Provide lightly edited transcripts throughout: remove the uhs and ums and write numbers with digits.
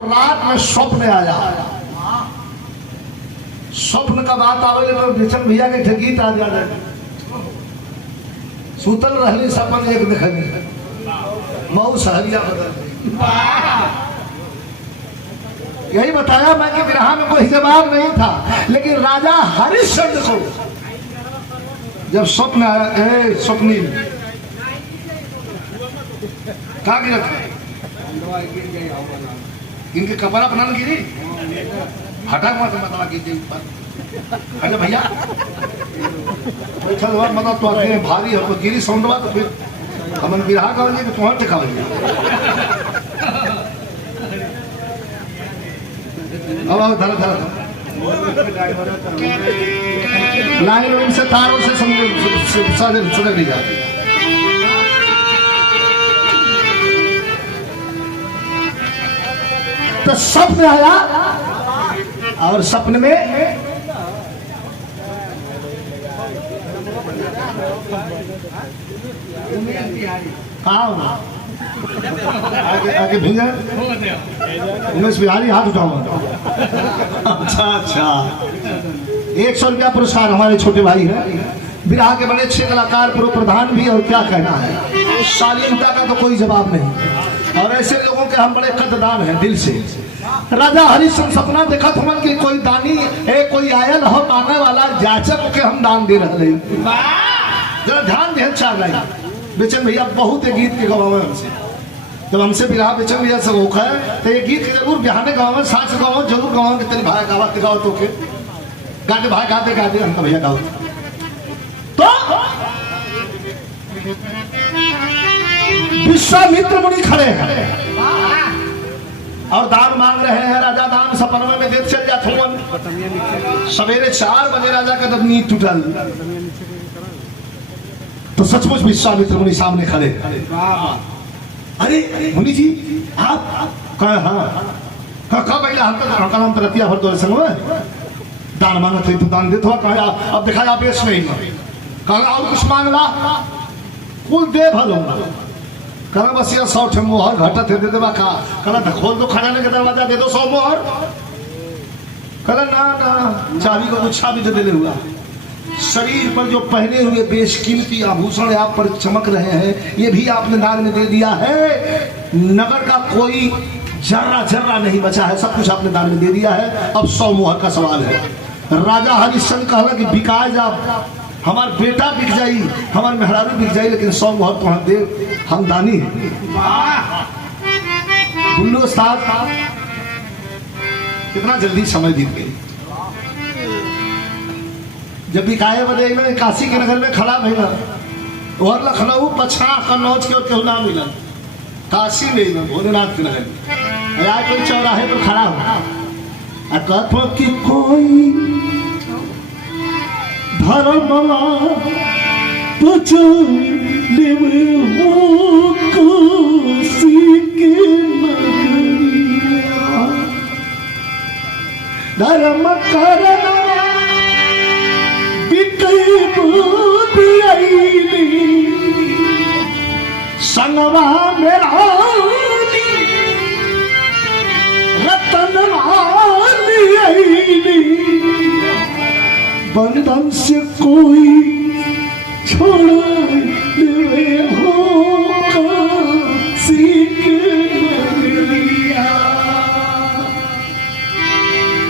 रात में स्वप्न आया। स्वप्न का बात आवे तो बेचन भैया के गीत आ जाए। सूतल रहली सपन एक देखनी मऊ सहरिया बदल। यही बताया मैं कि विरहा में कोई जवाब नहीं था, लेकिन राजा हरिश्चंद्र को जब स्वप्न आया, स्वप्नी कहा गिरा इनके कपड़ा बनाने गिरी हटा मत बता कीजिए ऊपर। अरे भैया चल मतलब तो आगे भारी हो तो गिरी सौंडवा तो फिर हमन बिरहा का कि तुम्हारे दिखा अब धर धर लाइन से तारों से सजग नहीं जाती। तो सपने आया और सपने में आगे आगे भैया उमेश बिहारी हाथ उठाओ। अच्छा अच्छा 100 रुपया पुरस्कार हमारे छोटे भाई हैं, बिरहा के बड़े अच्छे कलाकार, पूर्व प्रधान भी। और क्या कहना है, शालीनता का तो कोई जवाब नहीं। और ऐसे लोगों के हम बड़े कदरदान हैं दिल से। राजा हरिश्चंद्र सपना देखा था कि कोई दानी है, कोई आयल हो मांगने वाला जाचक के हम दान दे रहे हैं। जरा ध्यान दे चाह रहे बेचन भैया बहुत गीत के गवावे हमसे। जब हमसे बिरहा बेचन भैया से रोका है तो ये गीत के जरूर बिहाने गाँव साथ से गाँव जरूर गाँव तेरे भाई गावा के गाओ तो के गाते भाई गाते गाते हमका भैया गाओ। तो विश्वामित्र मुनि खड़े हैं और दान मांग रहे हैं। राजा दान सपनवे में देख चल जाते। सवेरे 4 बजे राजा का जब नींद टूटल तो सचमुच विश्वामित्र मुनि सामने खड़े। अरे मुनि जी आप कहा? हाँ कहा पहले हम का नाम तो रतिया भर दो संग दान मांगा थे तो दान दे थोड़ा कहा अब देखा आप बेच नहीं कहा और कुछ मांगला कुल दे भलो कहा बस ये 100 मोहर घटा थे दे देवा का कहा खोल दो खजाने का दरवाजा दे दो 100 मोहर। कहा ना चाबी को गुच्छा भी दे हुआ। शरीर पर जो पहने हुए बेशकीमती आभूषण आप पर चमक रहे हैं ये भी आपने दान में दे दिया है। नगर का कोई जर्रा जर्रा नहीं बचा है, सब कुछ आपने दान में दे दिया है। अब 100 मोहर का सवाल है। राजा हरिश्चंद्र कहला कि बिकाए जा हमार बेटा बिक जाई, हमार मेहरारू बिक जाई, लेकिन 100 मोहर तो हम दे हम दानी है। बुल्लू साहब कितना जल्दी समय बीत गई। जब बिकाए बदे काशी के नगर में खड़ा भैया और लखनऊ पछा कन्नौज के केहू ना मिलन, काशी में भोलेनाथ के नगर में या कोई चौराहे पर खड़ा हो कथो कि कोई धर्म तुझ धर्म करना संगवा मेरा रतन बंधन से कोई छोड़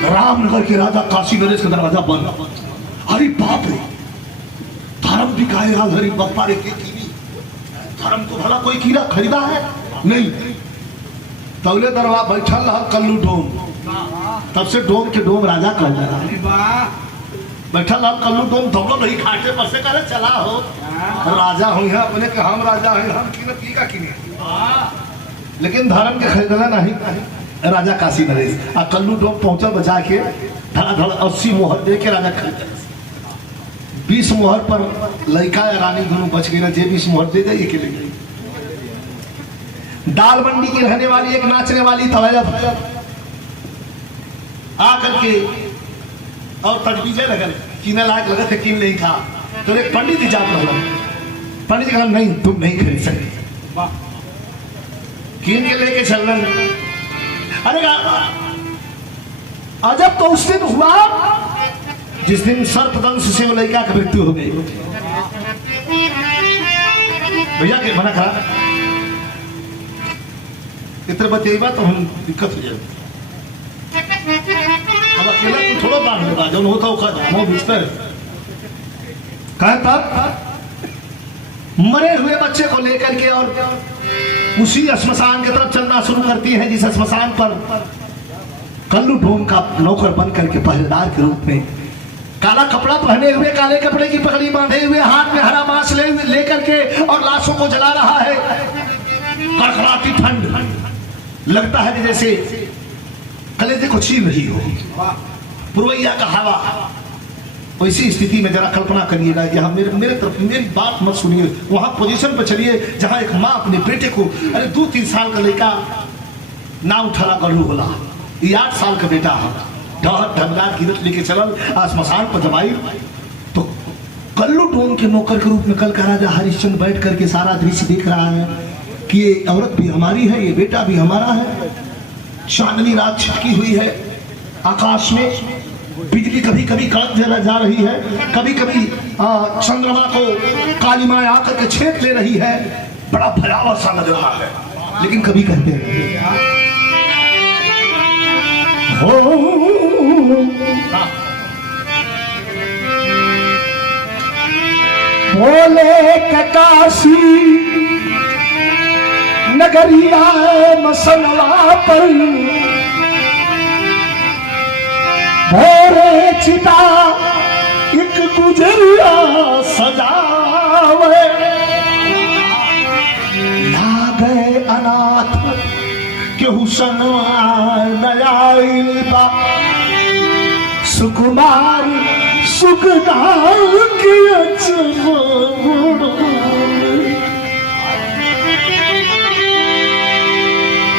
रामनगर के राजा काशी नरेश का दरवाजा बंद। अरे बाप रे धर्म बिकाए हरी बप्पा रे के धर्म को भला कोई कीड़ा खरीदा है नहीं। तौले दरवा बैठल रहा कल्लू डोम, तब से डोम के डोम राजा कह रहा बैठल रहा कल्लू डोम दौड़ो नहीं खाटे पर से करे चला हो राजा हो अपने के हम राजा हैं हम की का किने। लेकिन धर्म के खरीदना नहीं राजा काशी नरेश आ कल्लू डोम पहुंचा बचा के धड़ाधड़ 80 मोहर दे के राजा खरीद 20 मोहर पर लड़का या रानी दोनों बच गई ना। जे 20 मोहर दे जाइए के लिए दाल मंडी की रहने वाली एक नाचने वाली तवायला आकर के और तजवीजे लगल कीने लायक लगे थे कीन नहीं था तो एक पंडित जी जात लगा। पंडित जी कहा नहीं तुम नहीं खरीद सकते कीन के लेके चलन अरे अजब तो उस दिन हुआ जिस दिन सर्पदंश से वो लड़का की मृत्यु हो गई। भैया के मना करा इतना बतेबा तो हम दिक्कत हो जाए। अब अकेला तो थोड़ा बांध लेगा जो होता हो बिस्तर कहता मरे हुए बच्चे को लेकर के और उसी श्मशान की तरफ चलना शुरू करती है जिस श्मशान पर कल्लू ढोंग का नौकर बन करके पहरेदार के रूप में काला कपड़ा पहने हुए काले कपड़े की पगड़ी बांधे हुए हाथ में हरा मांस लेकर के और लाशों को जला रहा है। कड़कड़ाती ठंड लगता है कि जैसे कलेजे को छीन रही हो, पुरवैया का हवा। वैसी स्थिति में जरा कल्पना करिएगा, यहाँ मेरे तरफ मेरी बात मत सुनिए, वहां पोजीशन पर चलिए जहां एक माँ अपने बेटे को, अरे 2-3 साल का लड़का ना उठा गलू होला, ये 8 साल का बेटा है, ढंगदार गिरत लेके चलल श्मशान पर जमाई तो कल्लू टोन के नौकर के रूप में कल का राजा हरिश्चंद्र बैठ करके सारा दृश्य देख रहा है कि ये औरत भी हमारी है, ये बेटा भी हमारा है। चांदनी रात छिटकी हुई है, आकाश में बिजली कभी कभी कड़क जा रही है, कभी कभी चंद्रमा को काली माँ आकर के छेद ले रही है। बड़ा भयावह सा लग रहा है, लेकिन कभी कहते हैं बोले काशी नगरिया मसनवा पर भोरे चिता एक गुजरिया सजावे लागे अनाथ केहू नया सुकुमार सुखदार के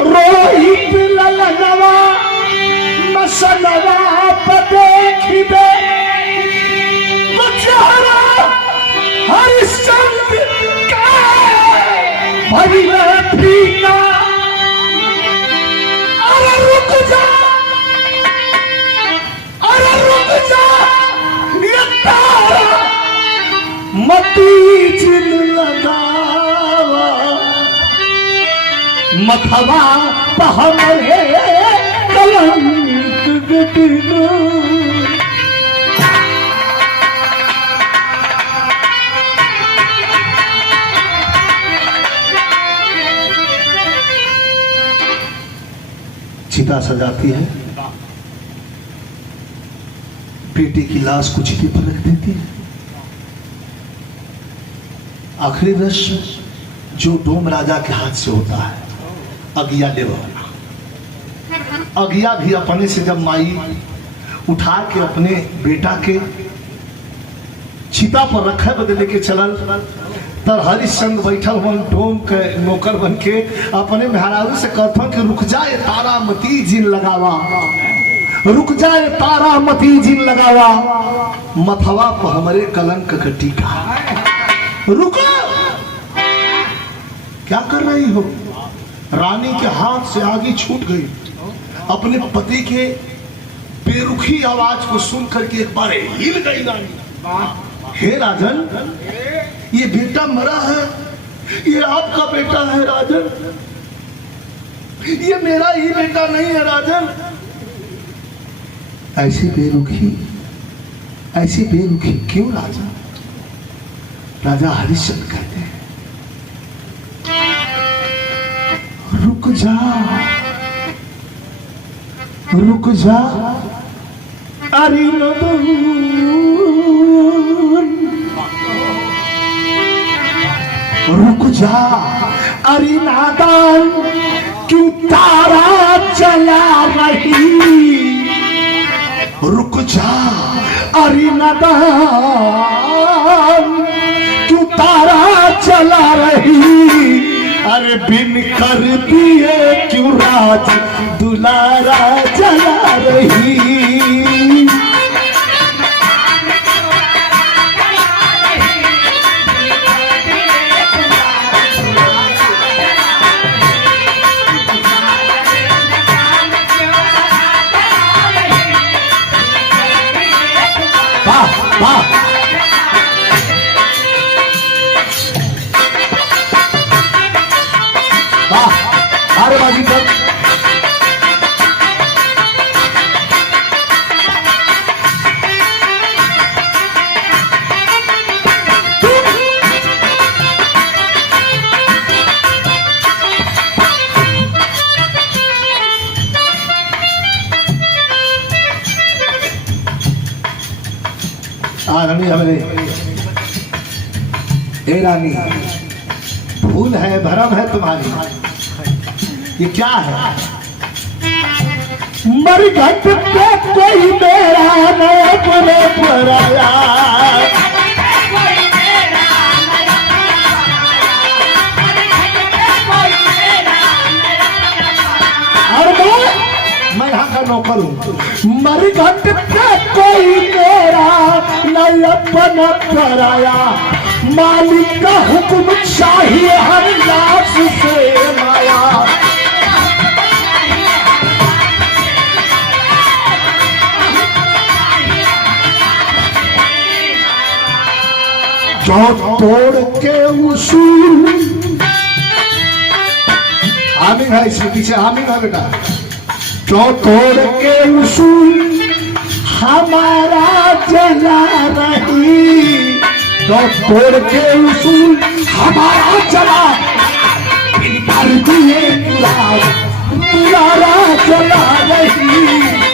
रोहित ललनवा मसनवा देखिबे चेहरा हरिश्चंद्र का भइले फीका। अरे रुक जा, अरे रुक जा, ये तारा मती चिल लगावा मथवा पहमरे कलंक गटिनो। चिता सजाती है, बेटे की लाश को चिते पर रख देती है। आखिरी रस्म जो डोम राजा के हाथ से होता है, अगिया लेवाना। अगिया भी अपने से जब माई उठा के अपने बेटा के चिता पर रखे बदले के चलल, तर हरिश्चंद्र बैठल हम डोम के नौकर बन के अपने मेहरारू से कहता कि रुक जाए तारा मती जिन लगावा, रुक जाए तारा मती जिन लगावा मथवा पर हमारे कलंक का टीका। रुको, क्या कर रही हो? रानी के हाथ से आगे छूट गई। अपने पति के बेरुखी आवाज को सुन करके एक बार हिल गई रानी। हे राजन, ये बेटा मरा है, ये आपका बेटा है राजन, ये मेरा ही बेटा नहीं है राजन। ऐसी बेरुखी क्यों राजा? राजा हरिश्चंद्र कहते हैं रुक जा, रुक जा अरे रुक जा अरे नादान, क्यों तारा चला रही? रुक जा अरे नादान, क्यों तारा चला रही? अरे बिन कर दिए क्यों राज दुलारा जला रही? रानी हमारे ए रानी, भूल है भरम है तुम्हारी, ये क्या है? मरघट पे कोई मेरा न अपने पराया, मैं यहाँ का नौकर हूँ। मरघट पे कोई मेरा न अपना पराया, मालिक का हुक्म चाहिए हर लाश से माया। जो तोड़ के उसूल, आमीन है इसके पीछे, आमीन है बेटा। जो तोड़ के उसूल हमारा जला रही, जो तोड़ के उसूल हमारा जला, कर दिए पुराना जला रही।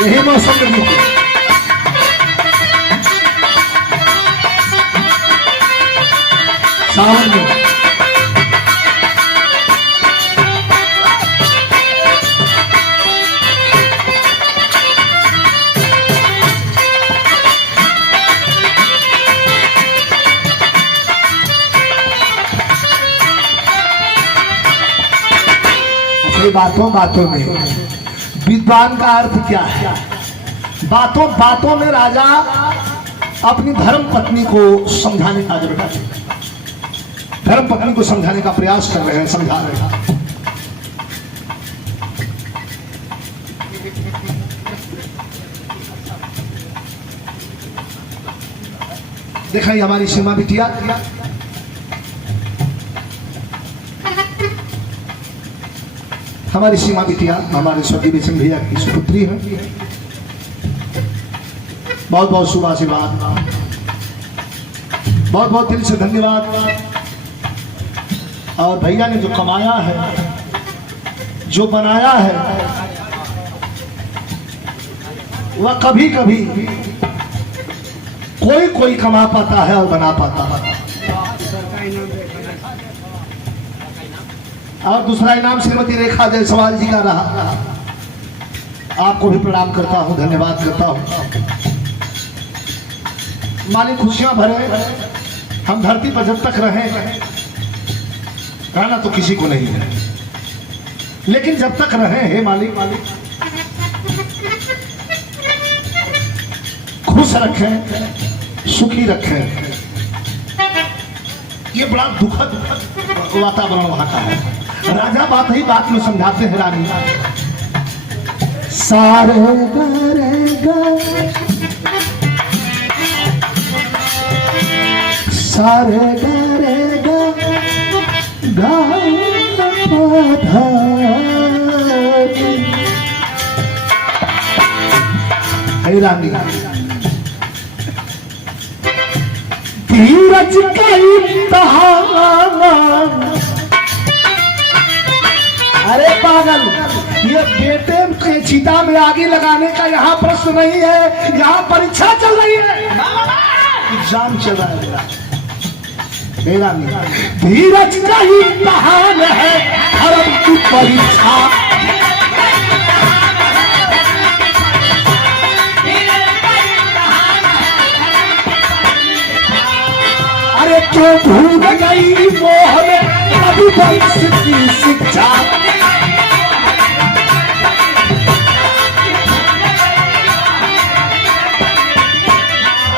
यही मौसम सावन में बातों बातों में विद्वान का अर्थ क्या है? बातों बातों में राजा अपनी धर्म पत्नी को समझाने का, धर्म पत्नी को समझाने का प्रयास कर रहे हैं, समझा रहे हैं। देखा ये हमारी सीमा बिटिया, हमारी सीमा बिटिया हमारे स्वर्गीय बेचन भैया की सुपुत्री है। बहुत बहुत शुभ आशीर्वाद, बहुत बहुत दिल से धन्यवाद। और भैया ने जो कमाया है, जो बनाया है, वह कभी कभी कोई कोई कमा पाता है और बना पाता है। और दूसरा इनाम श्रीमती रेखा जायसवाल जी का रहा। आपको भी प्रणाम करता हूं, धन्यवाद करता हूं। मालिक खुशियां भरे, हम धरती पर जब तक रहें, रहना तो किसी को नहीं है, लेकिन जब तक रहें हे मालिक, खुश रखें, सुखी रखें। ये बड़ा दुखद वातावरण वहां का है। राजा बात ही बात में समझाते हैं रानी, सारे सारे रानी धीरज का इम्तिहान। अरे पागल, ये बेटे के चिता में आगे लगाने का यहाँ प्रश्न नहीं है, यहाँ परीक्षा चल रही है, एग्जाम चल रहा है मेरा। धीरज का इम्तिहान है धर्म की परीक्षा। अरे क्यों भूल गई मोह में रघुवंश की शिक्षा।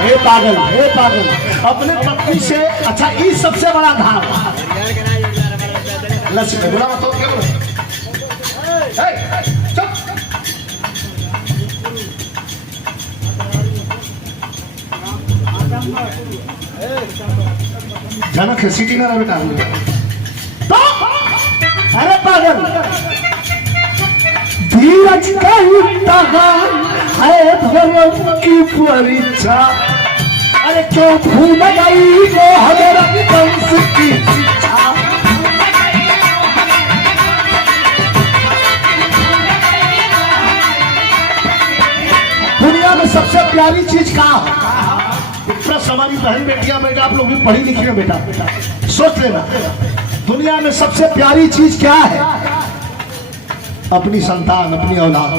हे पागल, हे पागल, अपने पत्नी से अच्छा ये सबसे बड़ा धाम। लक्ष्य बुरा मत हो, क्या बोलो? जनक है, सिटी ना बेटा। तो अरे पागल, धीरज का इम्तिहान है धर्म की परीक्षा। अरे क्यों भूल गई वो हमारा वंश की शिक्षा। दुनिया में सबसे प्यारी चीज क्या है? प्रश्न हमारी बहन बेटियां, बेटा आप लोग भी पढ़ी लिखी हैं बेटा, सोच लेना। दुनिया में सबसे प्यारी चीज क्या है? अपनी संतान, अपनी औलाद।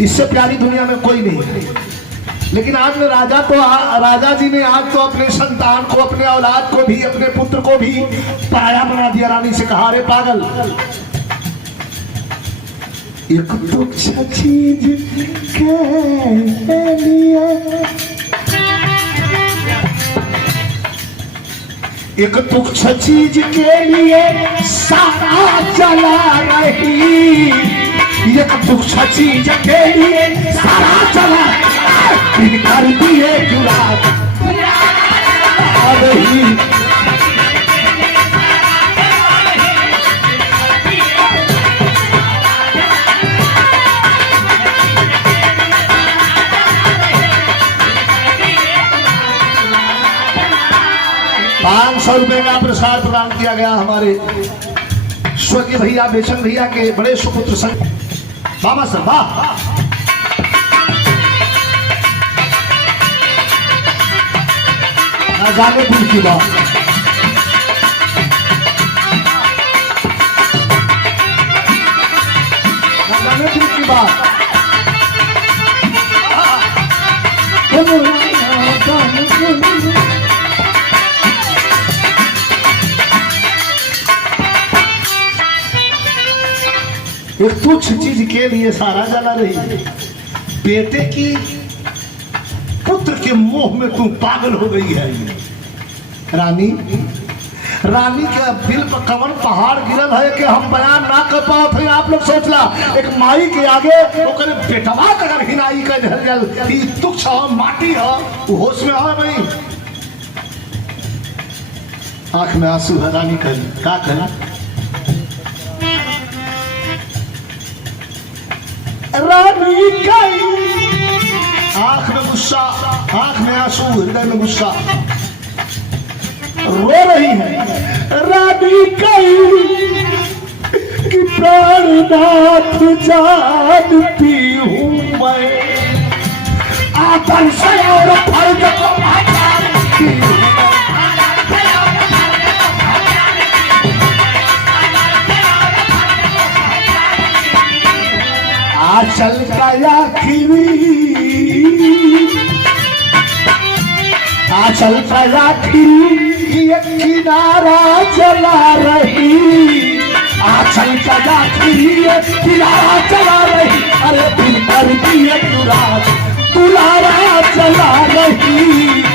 इससे प्यारी दुनिया में कोई नहीं। लेकिन आज में राजा जी ने आज तो अपने संतान को, अपने औलाद को भी, अपने पुत्र को भी पराया बना दिया। रानी से कहा, अरे पागल, एक तुच्छ चीज के लिए, एक तुच्छ चीज के लिए सारा जला रही। एक तुच्छ चीज के लिए सारा जला कर दिए जुड़ा रही। 500 रुपए का प्रसाद प्रदान किया गया हमारे स्वर्गीय भैया बेचन भैया के बड़े सुपुत्र संग बाबा सर। वाह, जाने पुर की बात, जाने पुर की बात। एक तुच्छ चीज के लिए सारा जला रही। बेटे की, पुत्र के मोह में तू पागल हो गई है। रानी, रानी के दिल पर कवन पहाड़ गिरल है कि हम बयान ना कर पाओ थे। आप लोग सोच ला, एक माई के आगे ओकरे बेटवा अगर हिनाई कर धर गल कि तुच्छ हो, माटी हो, वो होश में हो नहीं। आंख में आंसू है। रानी कही का कही, रानी कही, आंख में गुस्सा, आंख में आंसू, हृदय में गुस्सा, रो रही है। रानी कही कि प्राणनाथ जानती हूँ मैं, आदर से और फर्ज को जानती हूँ। आंचल का आखिरी, आंचल का आखिरी एक किनारा जला रही। आंचल का आखिरी एक किनारा जला रही। अरे दिल कर दिए दुलारा जला रही।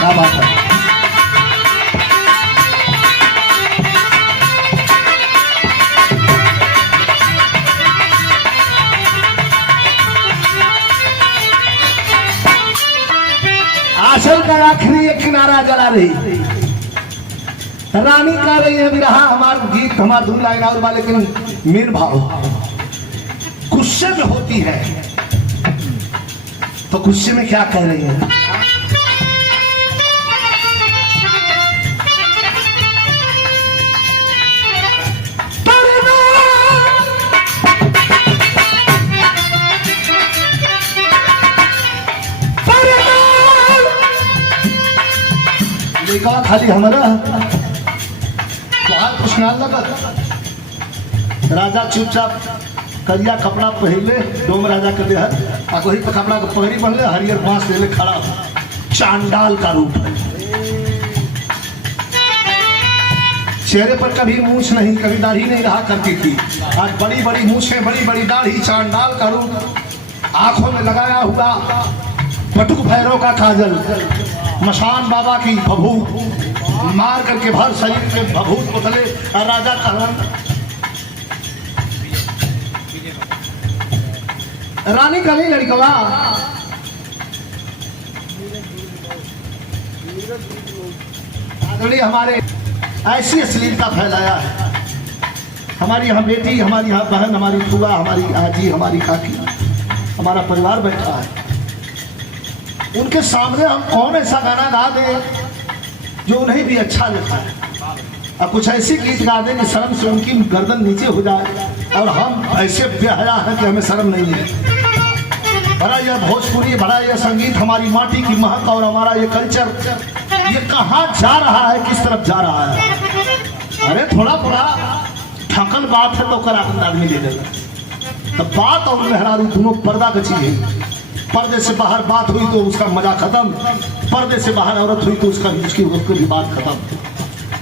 क्या बात है। आंचल का आखिरी एक किनारा जला रही। रानी कह रही है विरहा हमारा गीत, हमारा धुन लाइन और बा, लेकिन मीन भाव गुस्से में होती है। तो गुस्से में क्या कह रही है? देखा खाली हमारा बाहर कुछ ना लगा। राजा चुपचाप करिया कपड़ा पहले, डोम राजा कर दे है, वही तो कपड़ा पहरी बनले, हरियर बांस ले खड़ा, चांडाल का रूप है। चेहरे पर कभी मूछ नहीं, कभी दाढ़ी नहीं रहा करती थी। आज बड़ी बड़ी मूछें, बड़ी बड़ी दाढ़ी, चांडाल का रूप, आंखों में लगाया हुआ बटुक भैरव का काजल, मशान बाबा की भभूत, मार करके भर शरीर के भभूत पुतले और राजा कहलन रानी कली लड़कवा हमारे ऐसी अश्लीलता फैलाया है। हमारी यहाँ बेटी, हमारी यहाँ बहन, हमारी फूआ, हमारी आजी, हमारी काकी, हमारा परिवार बैठा है, उनके सामने हम कौन ऐसा गाना गा दें जो उन्हें भी अच्छा लगता है, और कुछ ऐसी गीत गा दें कि शर्म से उनकी गर्दन नीचे हो जाए और हम ऐसे बेहया हैं कि हमें शर्म नहीं मिले। भला यह भोजपुरी, भला यह संगीत, हमारी माटी की महक और हमारा ये कल्चर, ये कहाँ जा रहा है, किस तरफ जा रहा है? अरे थोड़ा थोड़ा ठकन बात है तो कर आदमी ले लेगा। तो बात और मेहरारू दोनों पर्दा का चीज है। पर्दे से बाहर बात हुई तो उसका मजा खत्म, पर्दे से बाहर औरत हुई तो उसकी भी बात खत्म।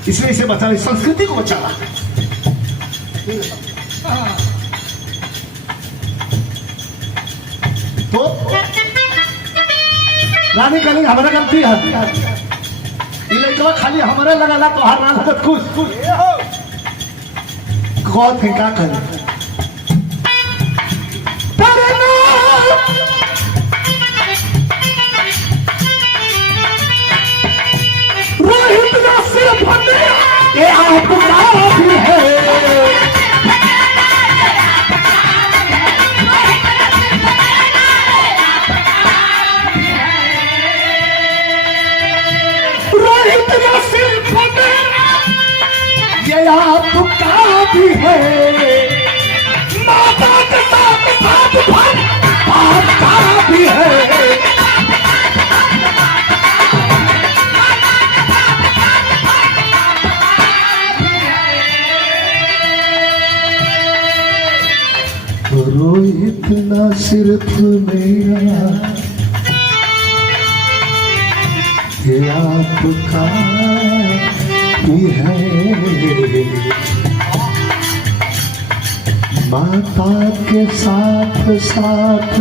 इसलिए इसे बचाना, इस संस्कृति को बचाना। तो रानी कली हमारा गलती है, ये लड़का खाली हमारे लगा तो हर रात खुश कौन थे क्या करें। रोहित का सिर फटे ये आपका भी है, रोहित का सिर फटे ये आपका भी है, माता के साथ साथ आपका भी है। रोहित ना सिर्फ मेरा ये आपका भी है, माता के साथ साथ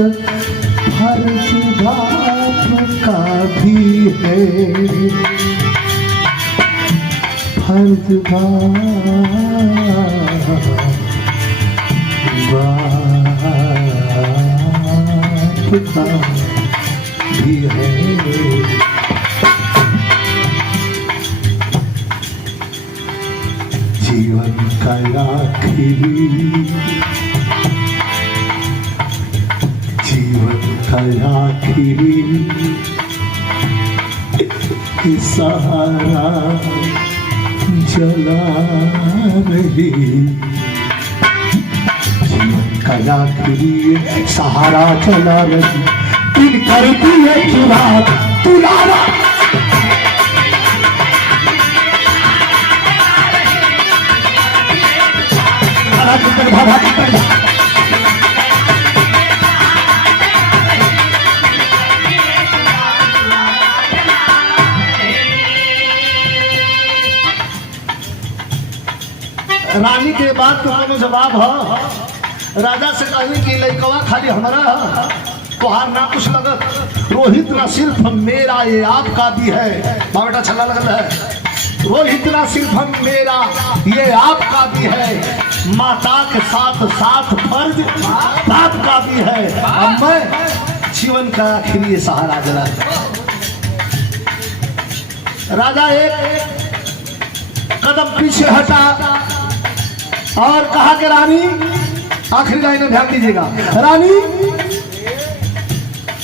फर्ज आपका भी है, फर्ज आपका भी है। जीवन का आखिरी, जीवन का आखिरी सहारा जला रही, जीवन का आखिरी सहारा चला रही, दिल करती है चुरा तुलारा। रानी के बाद तो कोनो जवाब है। राजा से कहने की लड़कवा खाली हमारा तोहार ना कुछ लगत, रोहित ना सिर्फ मेरा ये आपका भी है। बेटा छल्ला लगल है, रोहित ना सिर्फ मेरा ये आपका भी है, माता के साथ साथ फर्ज आपका भी है, अब मैं जीवन का आखिरी ये सहारा जला। राजा एक कदम पीछे हटा और कहा कि रानी, आखिरी लाइन में ध्यान दीजिएगा, रानी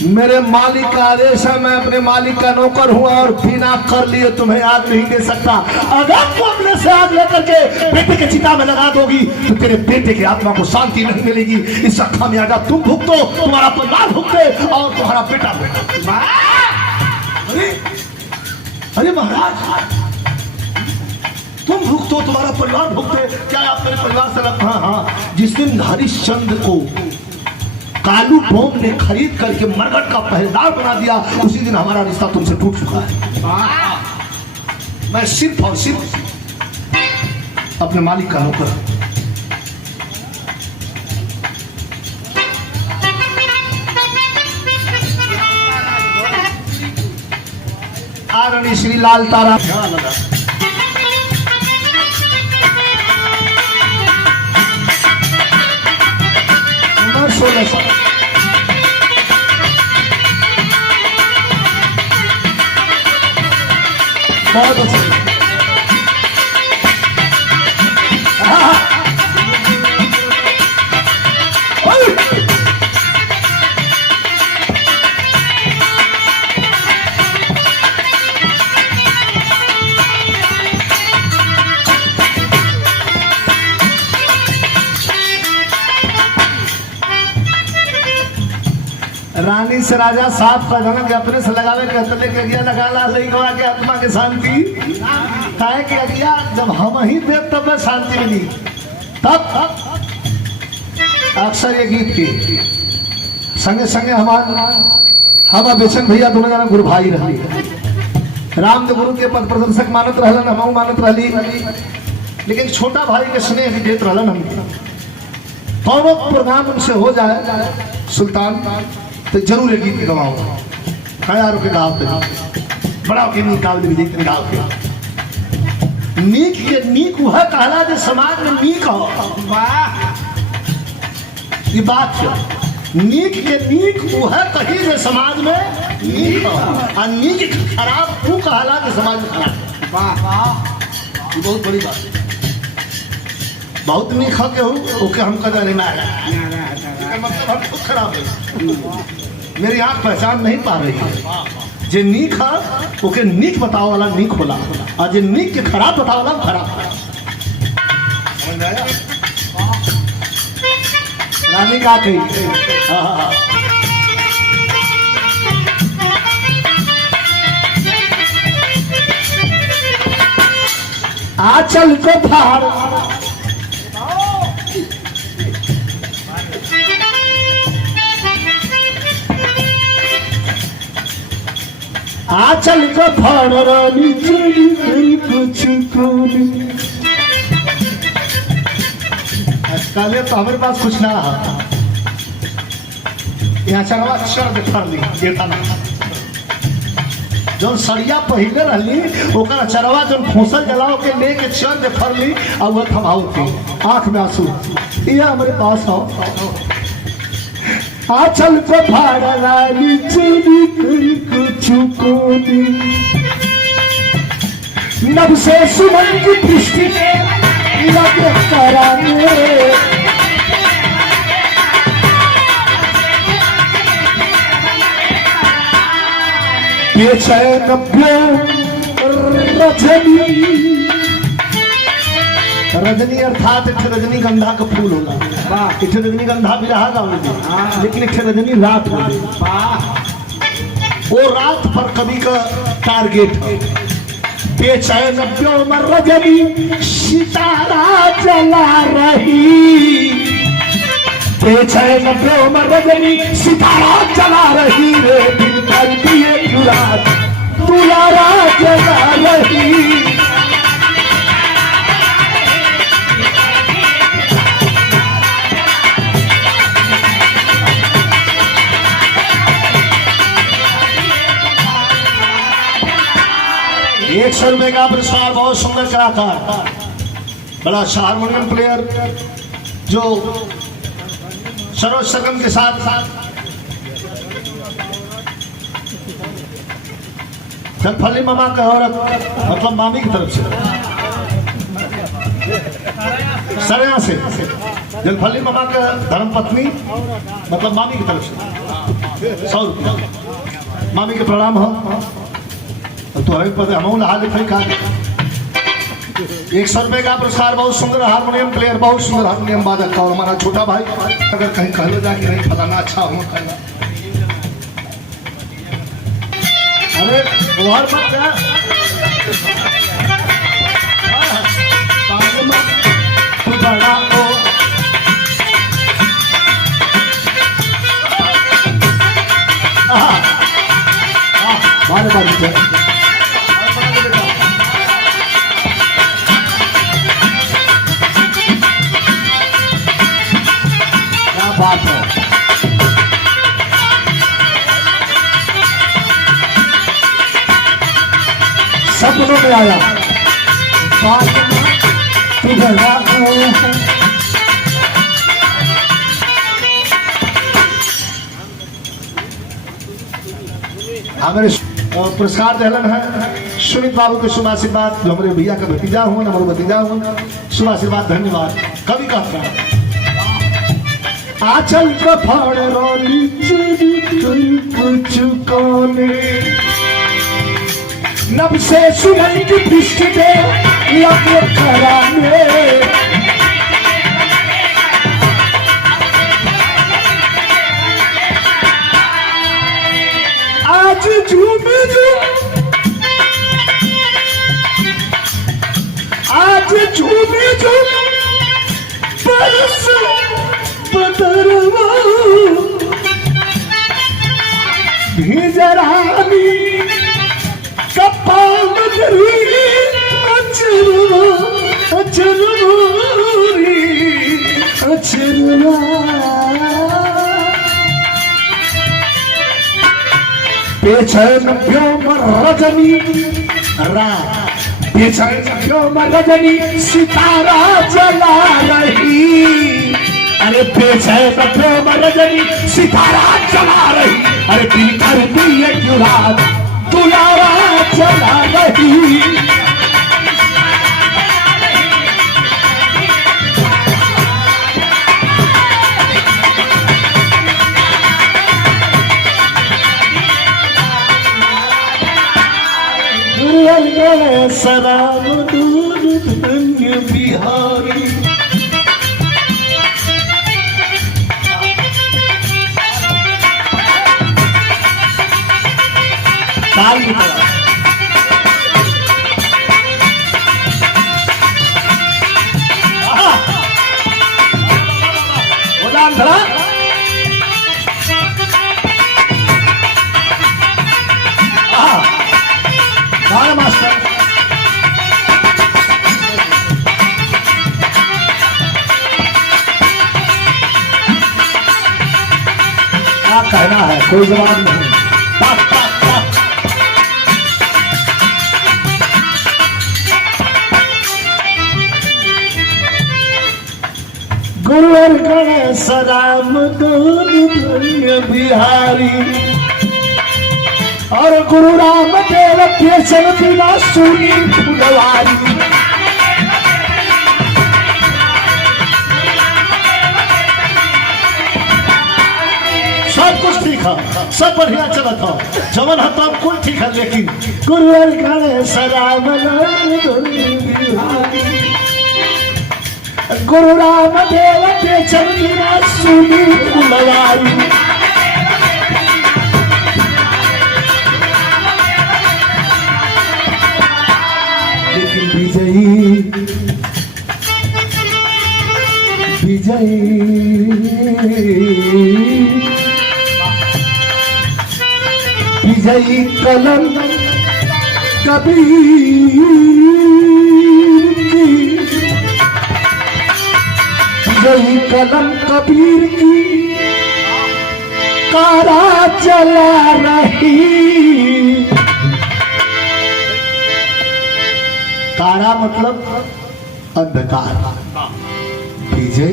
मेरे मालिक का आदेश है, मैं अपने मालिक का नौकर हूं और बिना कर लिए तुम्हें आग नहीं दे सकता। अगर तू अपने से आग लेकर के बेटे के चिता में लगा दोगी तो तेरे बेटे की आत्मा को शांति नहीं मिलेगी। इसका खामियाजा तुम भुगतो, तुम्हारा परिवार भुगते और तुम्हारा बेटा बेटा। अरे महाराज, तुम भुगतो, तुम्हारा परिवार भुगते, क्या आप मेरे परिवार से लग? हाँ हाँ, जिस दिन हरिश्चंद्र को कालू टोम ने खरीद करके मरघट का पहरेदार बना दिया, उसी दिन हमारा रिश्ता तुमसे टूट चुका है। मैं सिर्फ और सिर्फ अपने मालिक का नौकर। शांति श्री लाल तारा। उम्र 16 साल। बहुत अच्छा। रानी से राजा साफ का जनक अपने से लगावे के हथले के गया लगाला लइकवा के आत्मा के शांति काहे के गया जब हम ही दे तब शांति मिली। तब अक्सर ये गीत की संगे संगे हमारा बेचन भैया दोनों जना गुरु भाई रही। राम जो गुरु के पद प्रदर्शक मानत रहलन, हम मानत रहली, लेकिन छोटा भाई के स्नेह भी देत रहलन। हम कौनो प्रोग्राम उनसे हो जाए सुल्तान तो जरूर एक गीत गवाओ कया रुपये गाँव पे बड़ा के निकाल दे विदित गाँव के नीक के नीक वह कहला जो समाज में नीक हो। ये बात है नीक के नीक वह कही जो समाज में नीक हो और नीक खराब तू कहला जो समाज में खराब। ये बहुत बड़ी बात है। बहुत नीक हो के हो ओके हम कदर नहीं मारा मतलब हम खुद खराब है। मेरी आंख पहचान नहीं पा रही है। जे नीक है ओके नीक बताओ वाला नीक होला और जे नीक के खराब बताओ वाला खराब। रानी का कही आंचल को फाड़ आंचल को फाड़ रानी चली कुछ पहले तो हमारे पास कुछ ना रहा। यहाँ चरवा शर्द फर ली देता ना जो सरिया पहले रही ओकर चरवा जो खोसल जलाओ के लेके चर्द फर ली और वह थमाओ थी आंख में आंसू। ये हमारे पास हो आंचल को फाड़ रानी चली कुछ कोनी नभ से सुमन की दृष्टि लगे कराने बेचैन रजनी अर्थात एक रजनीगंधा का फूल होला। एक रजनीगंधा भी रहा गाँव लेकिन एक रजनी रात होगी। वो रात पर कवि का टारगेट है। बेचैन व्योम रजनी सितारा जला रही बेचैन व्योम रजनी सितारा जला रही रे दिल कर दिए दुलारा जला रही। ₹100 का पुरस्कार बहुत सुंदर कलाकार बड़ा अच्छा हारमोनियम प्लेयर जो सरोज सरगम के साथ जलफली मामा का औरत मतलब मामी की तरफ से सरेया से जलफली मामा का धर्मपत्नी मतलब मामी की तरफ से 100 रुपया मामी के प्रणाम हो। तो हम नहा लिखाई का ₹100 का पुरस्कार बहुत सुंदर हारमोनियम प्लेयर बहुत सुंदर हारमोनियम वादक और हमारा छोटा भाई अगर कहीं कहलो जाके नहीं फलाना अच्छा हो कहना अरे बहुत मत जा तू बड़ा हो बारे बात बात है। सपनों में आया बात तू घरा आया है। हमारे पुरस्कार दहलन है सुमित बाबू के शुभ आशीर्वाद, जो हमारे भैया का भतीजा हुआ, हमारे भतीजा हुआ, शुभ आशीर्वाद धन्यवाद। कवि कहता है आचल का फाड़ रोली चुरी कुछ कोने नब से सुमन की पृष्ठ पे लगे कराने आज झूमे आज झूमे परस बदरवा भिजरानी कप्पा मगरी अचरवा अचरवारी अचरवा बेचैन व्योम रजनी रात बेचैन व्योम रजनी सितारा जला रही। अरे बेचैन व्योम रजनी सितारा जला रही। अरे दिल करती है क्यों रात दुलारा जला रही। सराम दूर धन्य बिहारी ताल की तरह उदान धरा गाना मास्टर क्या कहना है कोई जवाब नहीं। पाक, पाक, पाक। गुरुवर गणेश राम दूर धन्य बिहारी और गुरु राम देव के बिना सुनी फुलवारी। सब कुछ ठीक है, सब बढ़िया चला था, जवन है तो कुल ठीक है, लेकिन गुरुवर गणेश राम गुरु राम देव के बिना सुनी फुलवारी। विजयी विजयी विजयी कलम कबीर की विजयी कलम कबीर की कारा चला रही। कारा मतलब अंधकार। विजय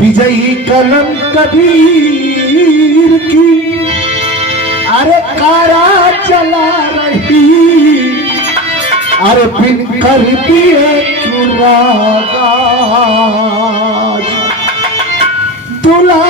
विजयी कलम कबीर की अरे कारा चला रही। अरे बिन कर दिए चुरागा दुला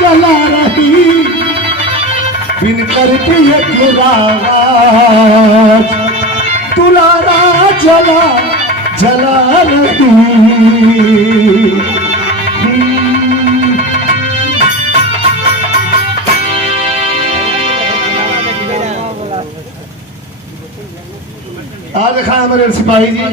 चला रही बिन करती है तुलारा जला जला रही। आज देखा हमारे सिपाही जी